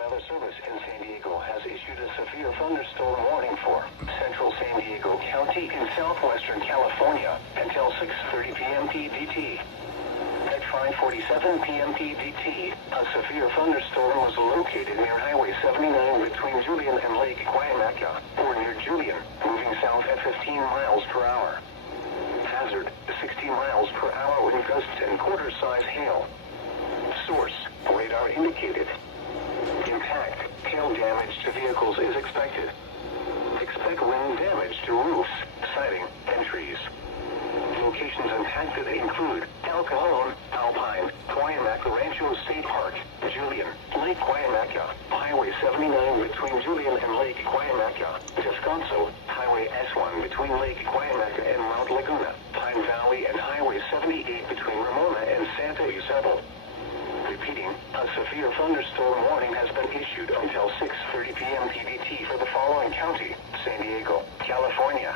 Weather Service in San Diego has issued a severe thunderstorm warning for central San Diego County in southwestern California until 6:30 p.m. PDT. At 5:47 p.m. PDT, a severe thunderstorm was located near Highway 79 between Julian and Lake Guayamaca, or near Julian, moving south at 15 miles per hour. Hazard, 60 miles per hour wind gusts and quarter-size hail. Source, radar indicated. Impact, hail damage to vehicles is expected. Expect wind damage to roofs, siding, and trees. Locations impacted include El Cajon, Alpine, Guayamaca Rancho State Park, Julian, Lake Guayamaca, Highway 79 between Julian and Lake Guayamaca, Descanso, Highway S1 between Lake Guayamaca and Mount Laguna, Pine Valley and Highway 78 between Ramona and Santa Isabel. Repeating, a severe thunderstorm warning has been issued until 6:30 p.m. PDT for the following county: San Diego, California,